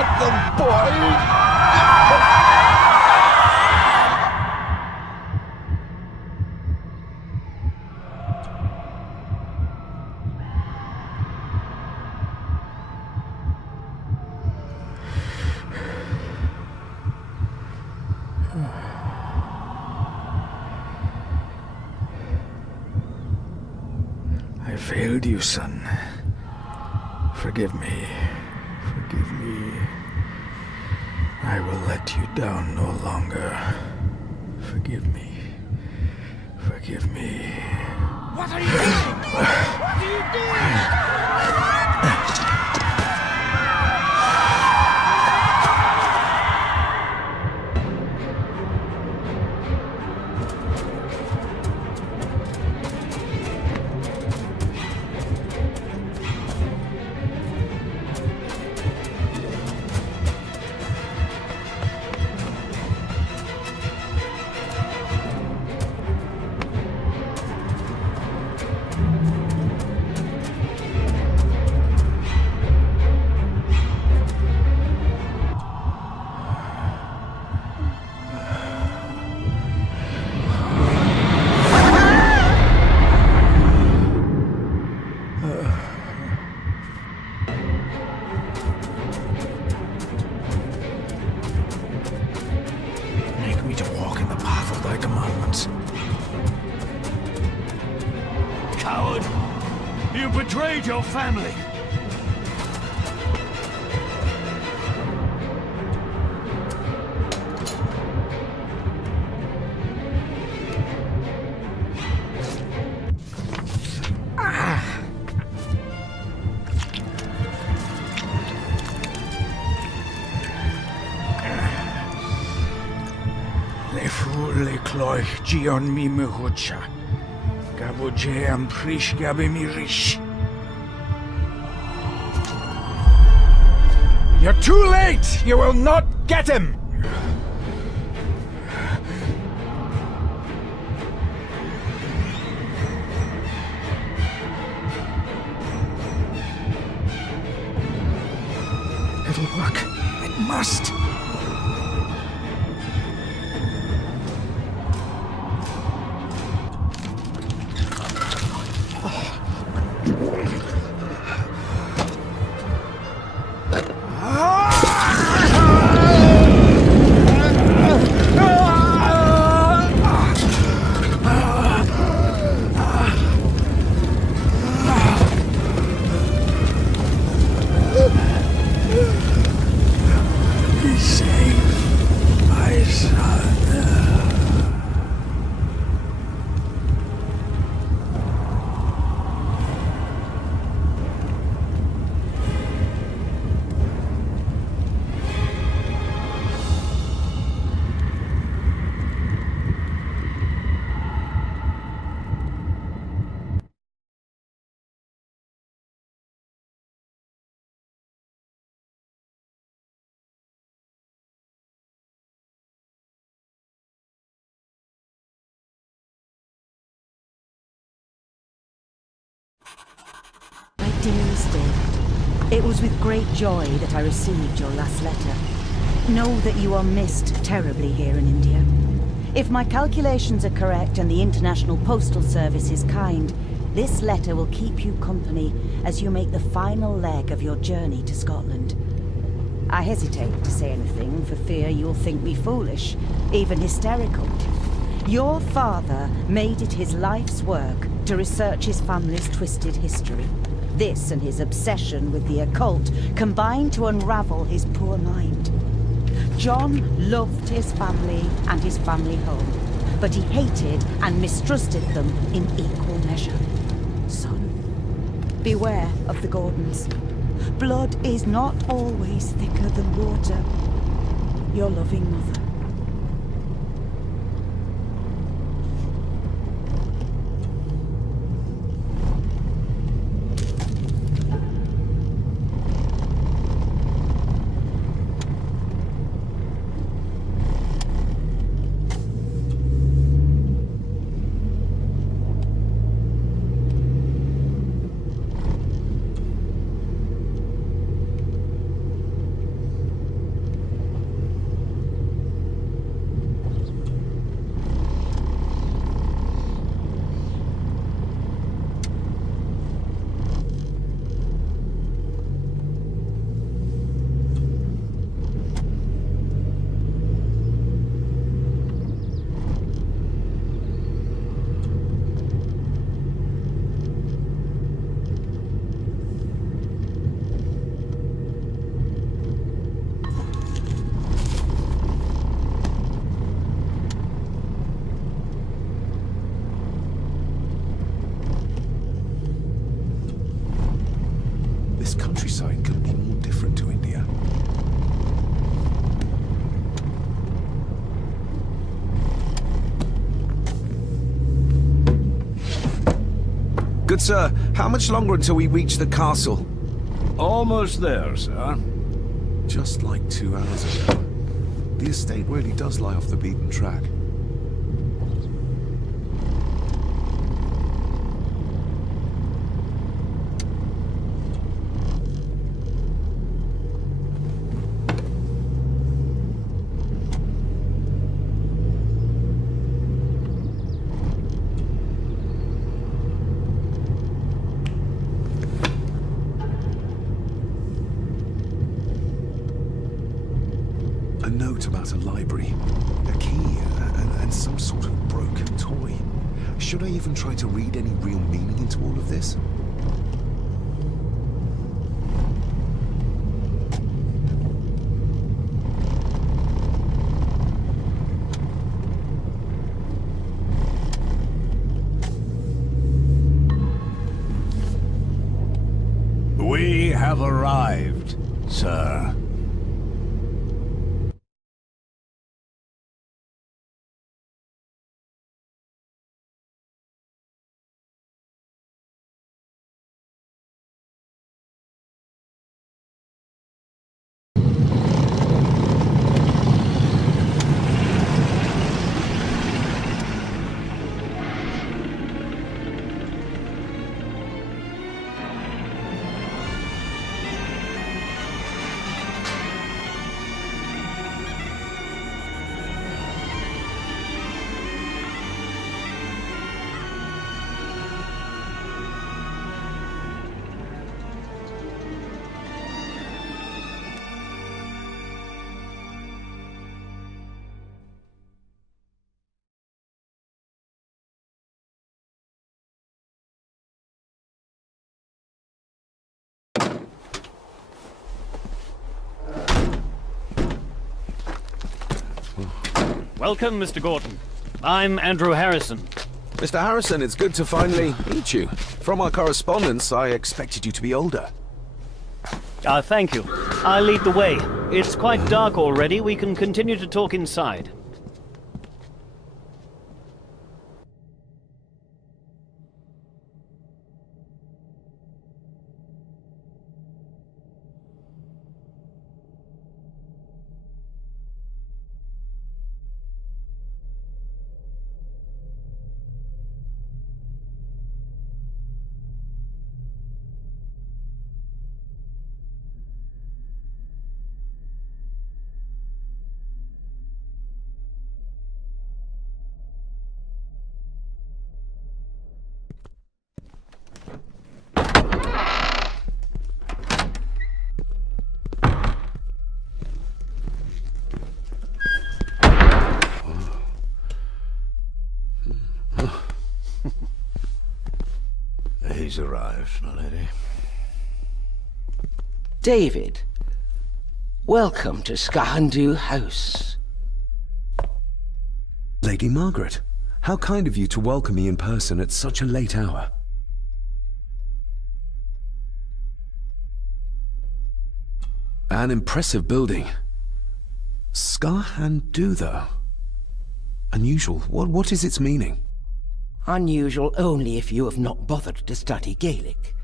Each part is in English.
not the boy! I failed you, son. Forgive me. Forgive me. I will let you down no longer. Forgive me. Forgive me. What are you doing? What are you doing? Your family. Le cloich gion mi mehucha. Gaboje am prish gabe mi rish. You're too late! You will not get him! It'll work. It must. My dearest David, it was with great joy that I received your last letter. Know that you are missed terribly here in India. If my calculations are correct and the International Postal Service is kind, this letter will keep you company as you make the final leg of your journey to Scotland. I hesitate to say anything for fear you'll think me foolish, even hysterical. Your father made it his life's work to research his family's twisted history. This and his obsession with the occult combined to unravel his poor mind. John loved his family and his family home, but he hated and mistrusted them in equal measure. Son, beware of the Gordons. Blood is not always thicker than water. Your loving mother. Good sir, how much longer until we reach the castle? Almost there, sir. Just like 2 hours ago. The estate really does lie off the beaten track. A note about a library, a key, and some sort of broken toy. Should I even try to read any real meaning into all of this? We have arrived, sir. Welcome, Mr. Gordon. I'm Andrew Harrison. Mr. Harrison, it's good to finally meet you. From our correspondence, I expected you to be older. Thank you. I'll lead the way. It's quite dark already. We can continue to talk inside. He's arrived, my lady. David, welcome to Skahandu House. Lady Margaret, how kind of you to welcome me in person at such a late hour. An impressive building. Skahandu, though. Unusual. What is its meaning? Unusual only if you have not bothered to study Gaelic.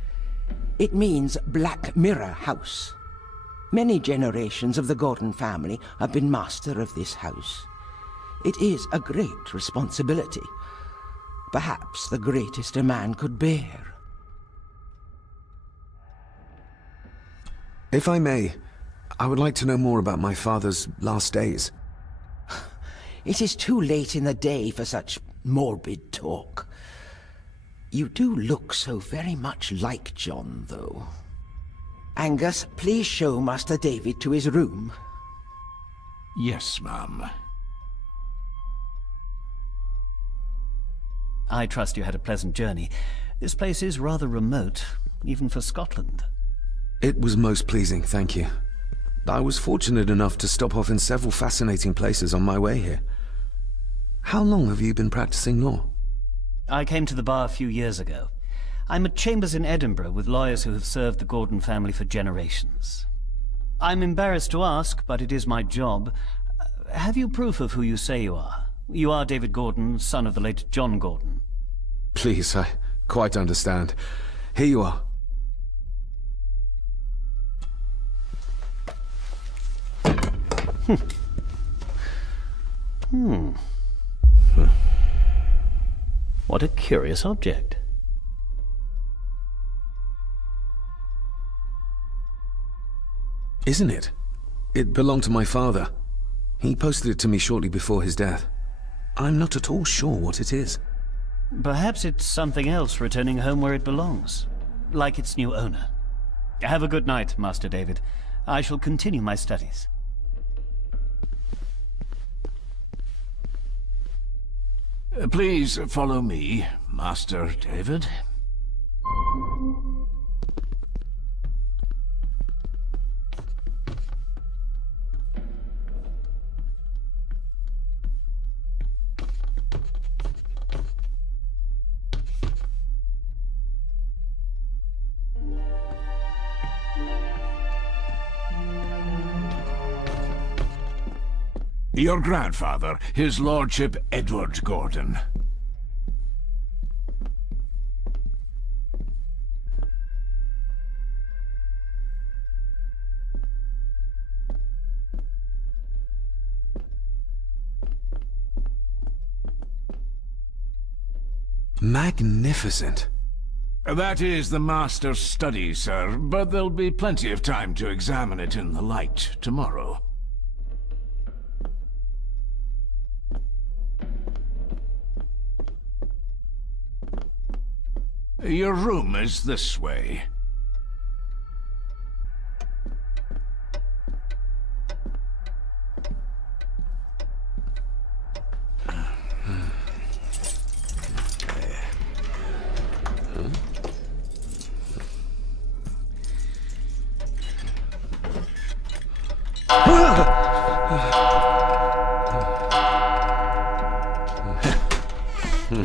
It means Black Mirror House. Many generations of the Gordon family have been master of this house. It is a great responsibility. Perhaps the greatest a man could bear. If I may, I would like to know more about my father's last days. It is too late in the day for such morbid talk. You do look so very much like John, though. Angus, please show Master David to his room. Yes, ma'am. I trust you had a pleasant journey. This place is rather remote, even for Scotland. It was most pleasing, thank you. I was fortunate enough to stop off in several fascinating places on my way here. How long have you been practicing law? I came to the bar a few years ago. I'm at chambers in Edinburgh with lawyers who have served the Gordon family for generations. I'm embarrassed to ask, but it is my job. Have you proof of who you say you are? You are David Gordon, son of the late John Gordon. Please, Quite understand. Here you are. What a curious object. Isn't it? It belonged to my father. He posted it to me shortly before his death. I'm not at all sure what it is. Perhaps it's something else returning home where it belongs, like its new owner. Have a good night, Master David. I shall continue my studies. Please follow me, Master David. Your grandfather, his lordship Edward Gordon. Magnificent. That is the master's study, sir, but there'll be plenty of time to examine it in the light tomorrow. Your room is this way.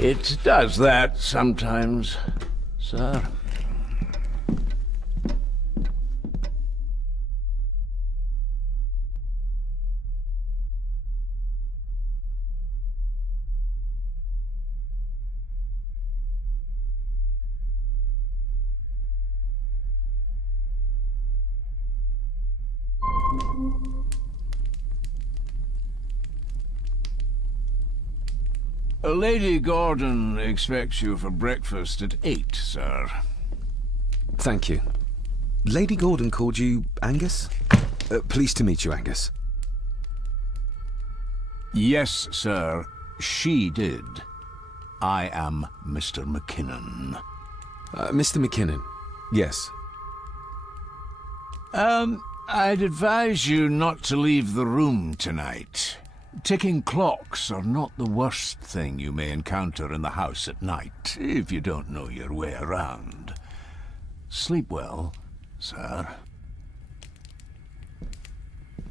It does that sometimes, sir. Lady Gordon expects you for breakfast at 8, sir. Thank you. Lady Gordon called you Angus? Pleased to meet you, Angus. Yes, sir. She did. I am Mr. McKinnon. Mr. McKinnon. Yes. I'd advise you not to leave the room tonight. Ticking clocks are not the worst thing you may encounter in the house at night, if you don't know your way around. Sleep well, sir.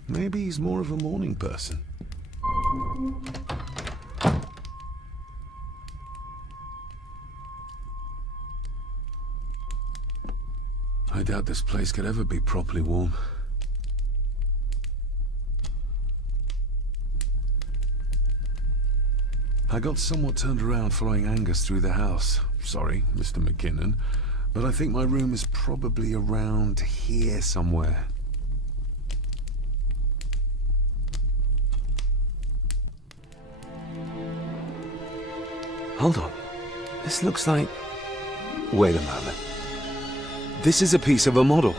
Maybe he's more of a morning person. I doubt this place could ever be properly warm. I got somewhat turned around following Angus through the house. Sorry, Mr. McKinnon, but I think my room is probably around here somewhere. Hold on. This looks like... Wait a moment. This is a piece of a model.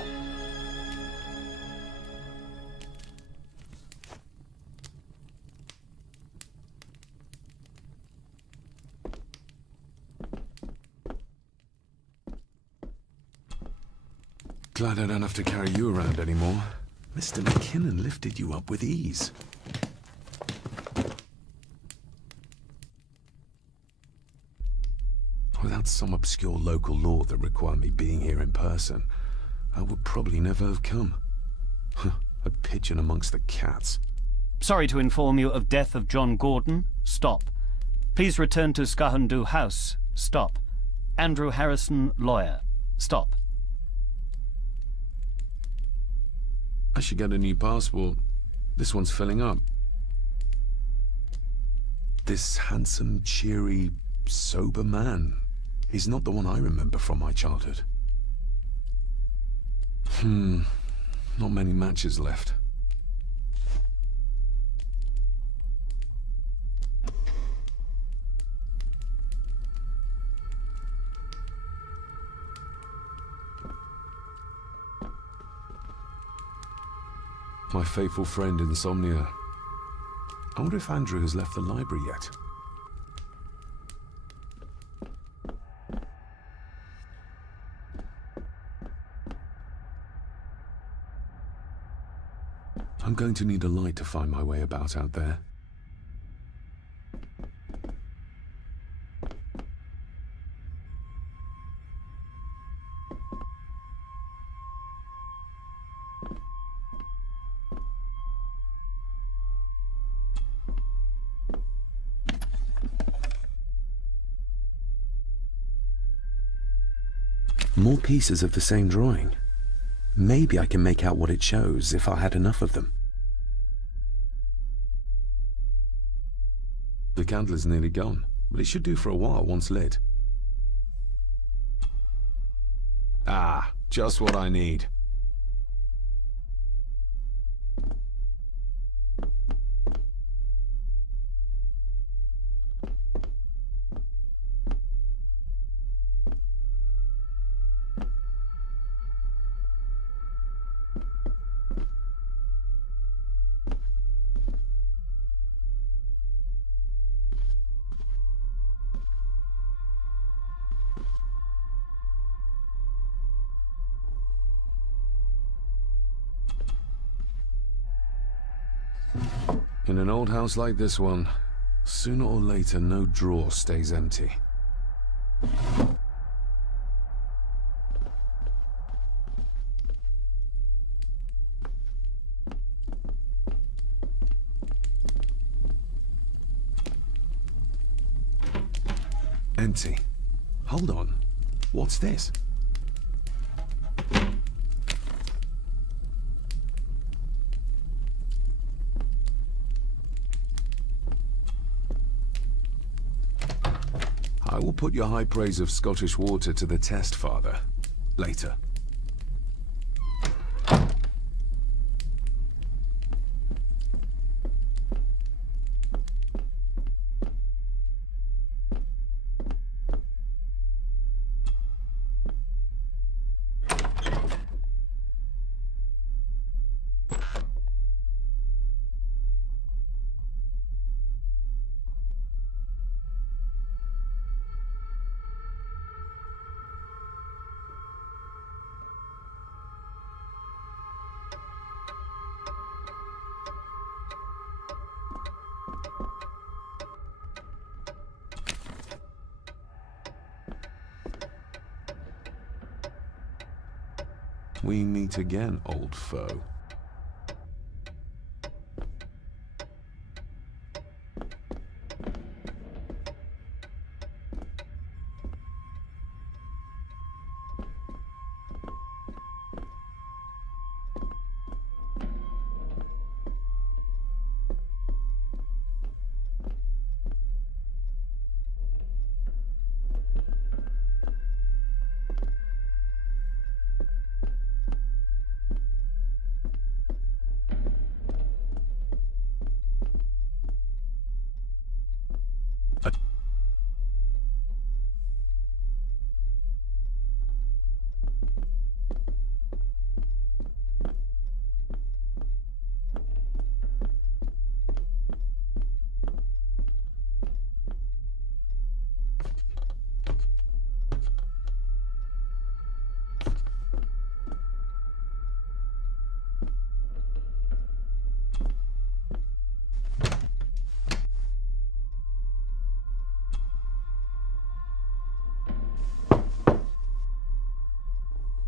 Glad I don't have to carry you around anymore. Mr. McKinnon lifted you up with ease. Without some obscure local law that required me being here in person, I would probably never have come. A pigeon amongst the cats. Sorry to inform you of death of John Gordon. Stop. Please return to Skahandu House. Stop. Andrew Harrison, lawyer. Stop. I should get a new passport. This one's filling up. This handsome, cheery, sober man. is not the one I remember from my childhood. Not many matches left. My faithful friend Insomnia. I wonder if Andrew has left the library yet. I'm going to need a light to find my way about out there. More pieces of the same drawing. Maybe I can make out what it shows if I had enough of them. The candle is nearly gone, but it should do for a while once lit. Ah, just what I need. In an old house like this one, sooner or later no drawer stays empty. Empty. Hold on. What's this? I will put your high praise of Scottish water to the test, Father. Later. We meet again, old foe.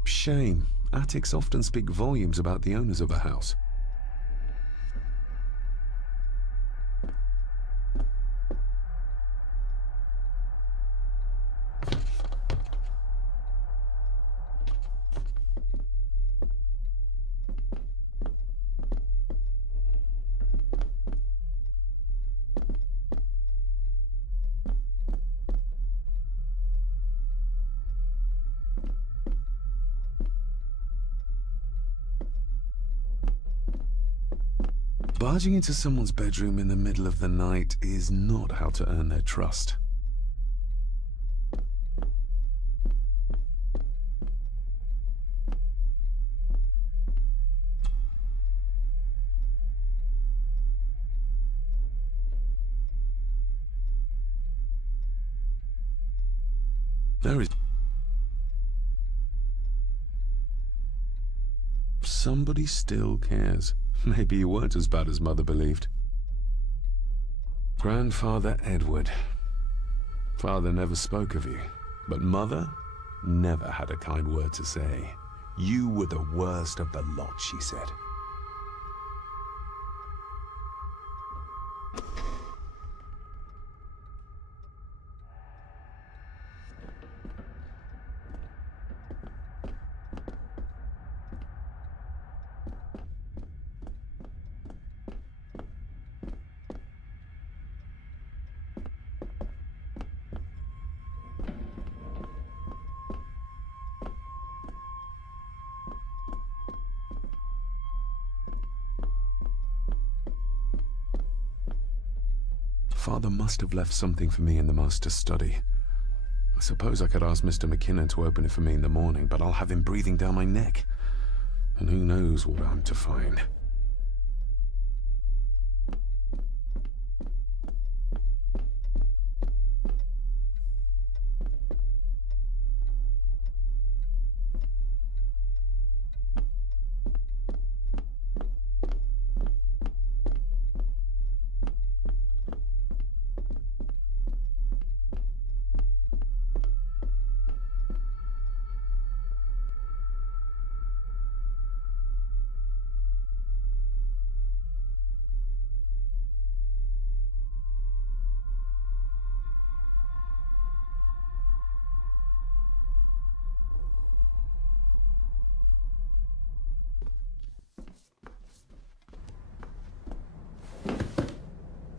Shame. Attics often speak volumes about the owners of a house. Barging into someone's bedroom in the middle of the night is not how to earn their trust. There is... Somebody still cares. Maybe you weren't as bad as Mother believed. Grandfather Edward. Father never spoke of you, but Mother never had a kind word to say. You were the worst of the lot, she said. Father must have left something for me in the master's study. I suppose I could ask Mr. McKinnon to open it for me in the morning, but I'll have him breathing down my neck. And who knows what I'm to find.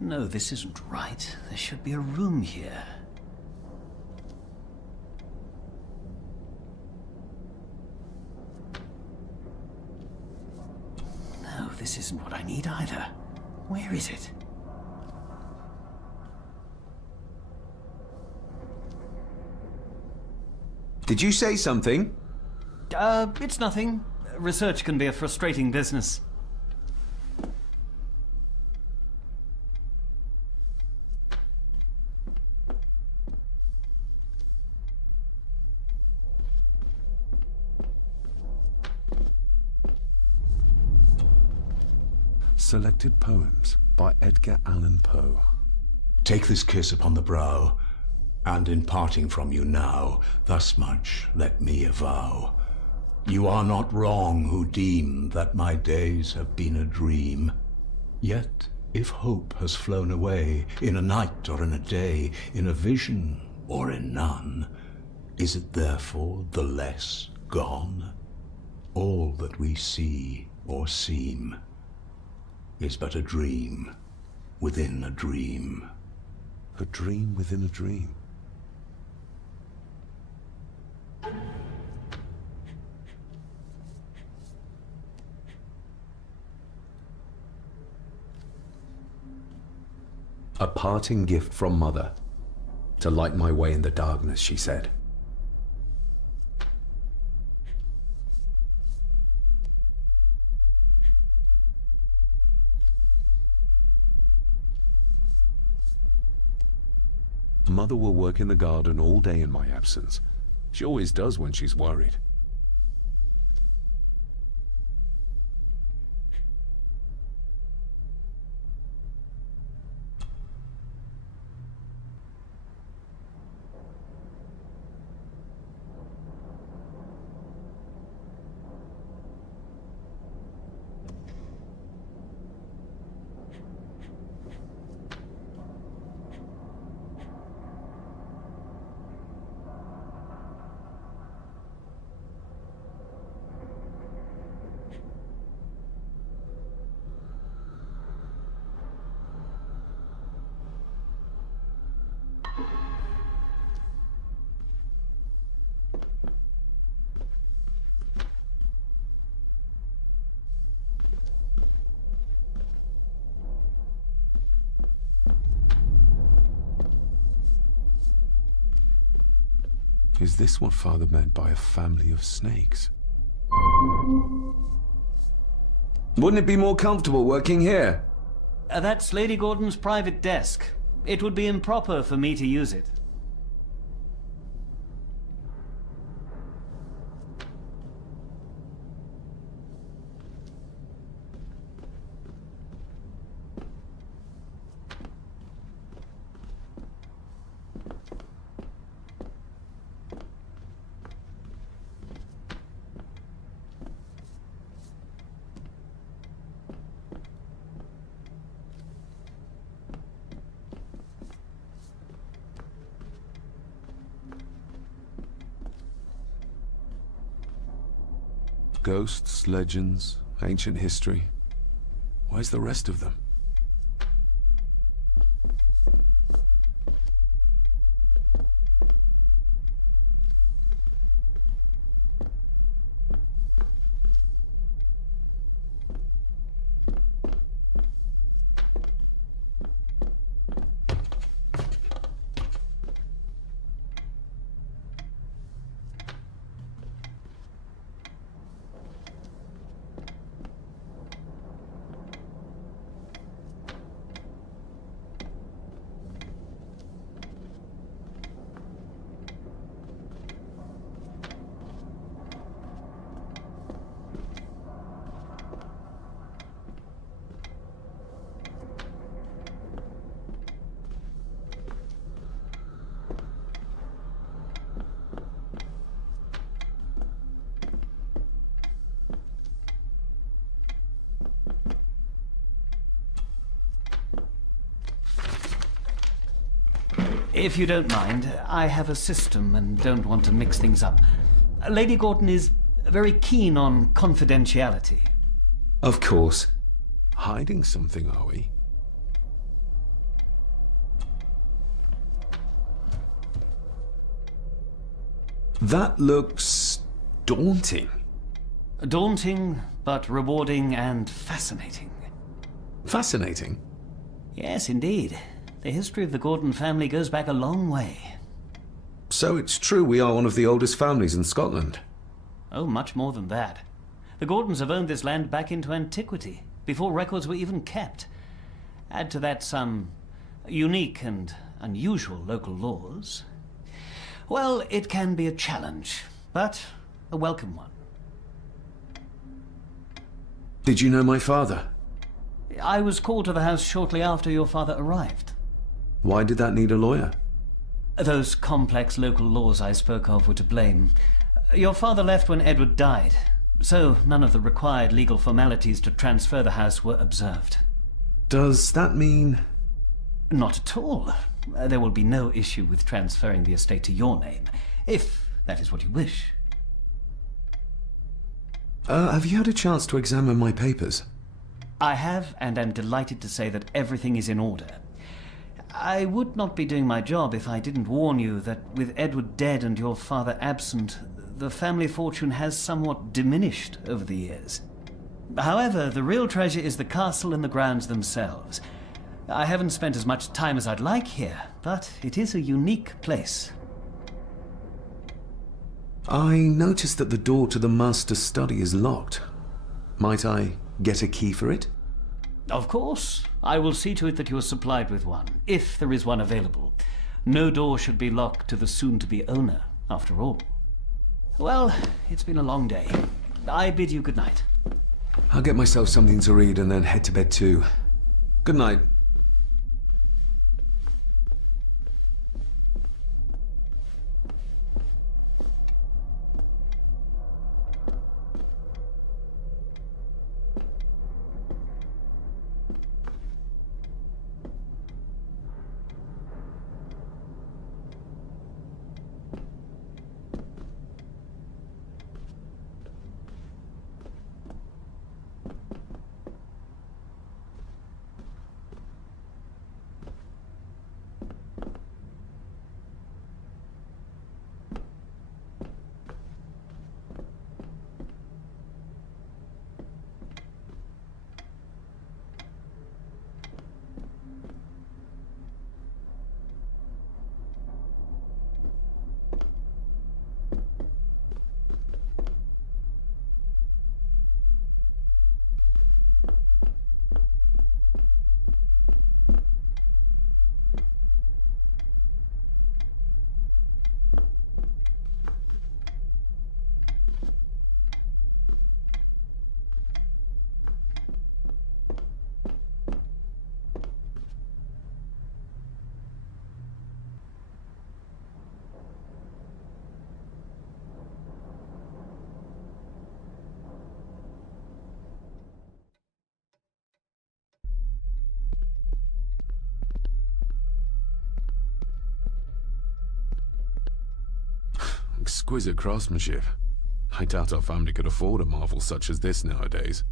No, this isn't right. There should be a room here. No, this isn't what I need either. Where is it? Did you say something? It's nothing. Research can be a frustrating business. Selected Poems by Edgar Allan Poe. Take this kiss upon the brow, and in parting from you now, thus much let me avow. You are not wrong who deem that my days have been a dream. Yet, if hope has flown away, in a night or in a day, in a vision or in none, is it therefore the less gone? All that we see or seem is but a dream within a dream. A dream within a dream. A parting gift from Mother. To light my way in the darkness, she said. Mother will work in the garden all day in my absence. She always does when she's worried. Is this what Father meant by a family of snakes? Wouldn't it be more comfortable working here? That's Lady Gordon's private desk. It would be improper for me to use it. Ghosts, legends, ancient history. Where's the rest of them? If you don't mind, I have a system and don't want to mix things up. Lady Gordon is very keen on confidentiality. Of course. Hiding something, are we? That looks daunting. Daunting, but rewarding and fascinating. Fascinating. Yes, indeed. The history of the Gordon family goes back a long way. So it's true we are one of the oldest families in Scotland. Oh, much more than that. The Gordons have owned this land back into antiquity, before records were even kept. Add to that some unique and unusual local laws. Well, it can be a challenge, but a welcome one. Did you know my father? I was called to the house shortly after your father arrived. Why did that need a lawyer? Those complex local laws I spoke of were to blame. Your father left when Edward died, so none of the required legal formalities to transfer the house were observed. Does that mean... Not at all. There will be no issue with transferring the estate to your name, if that is what you wish. Have you had a chance to examine my papers? I have, and am delighted to say that everything is in order. I would not be doing my job if I didn't warn you that with Edward dead and your father absent, the family fortune has somewhat diminished over the years. However, the real treasure is the castle and the grounds themselves. I haven't spent as much time as I'd like here, but it is a unique place. I noticed that the door to the master's study is locked. Might I get a key for it? Of course. I will see to it that you are supplied with one, if there is one available. No door should be locked to the soon-to-be owner, after all. Well, it's been a long day. I bid you good night. I'll get myself something to read and then head to bed too. Good night. Exquisite craftsmanship. I doubt our family could afford a marvel such as this nowadays.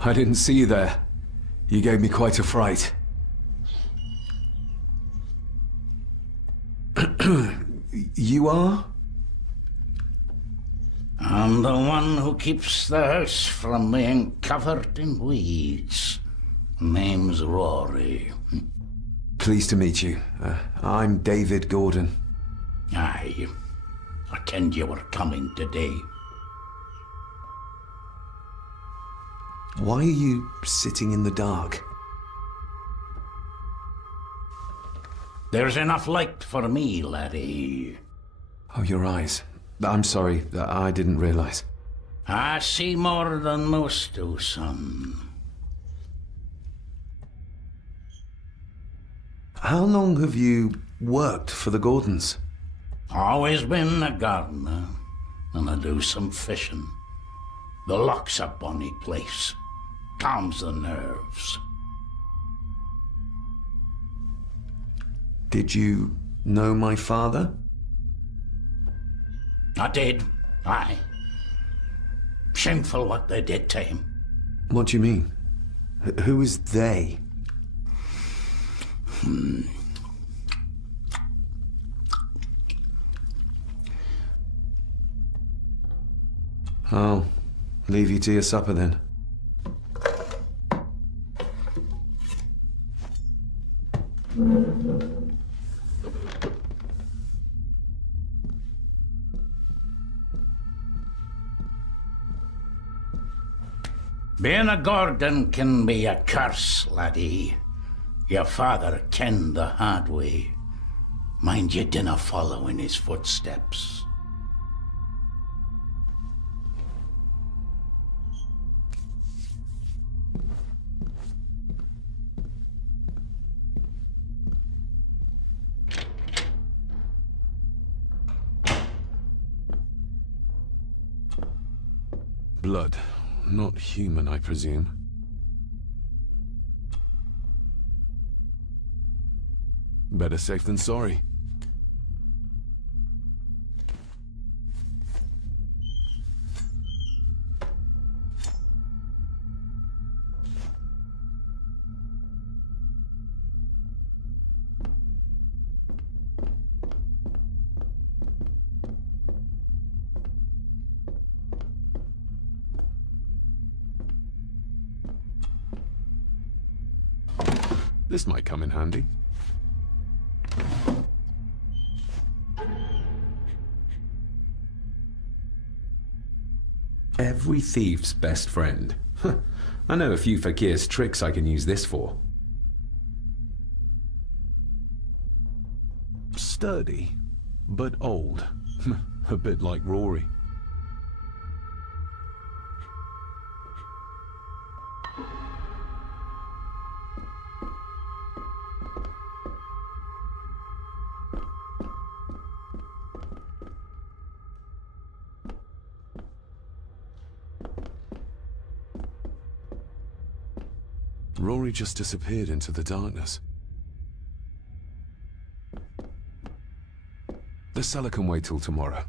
I didn't see you there. You gave me quite a fright. You are? I'm the one who keeps the house from being covered in weeds. Name's Rory. Pleased to meet you. I'm David Gordon. Aye. I kenned you were coming today. Why are you sitting in the dark? There's enough light for me, laddie. Oh, your eyes. I'm sorry, I didn't realize. I see more than most do, son. How long have you worked for the Gordons? Always been a gardener, and I do some fishing. The loch's a bonny place. Calms the nerves. Did you know my father? I did, aye. Shameful what they did to him. What do you mean? Who is they? I'll leave you to your supper then. Being a Gordon can be a curse, laddie. Your father kenned the hard way. Mind you dinna follow in his footsteps. Blood. Not human, I presume. Better safe than sorry. This might come in handy. Every thief's best friend. I know a few fakir's tricks I can use this for. Sturdy, but old. A bit like Rory. Rory just disappeared into the darkness. The cellar can wait till tomorrow.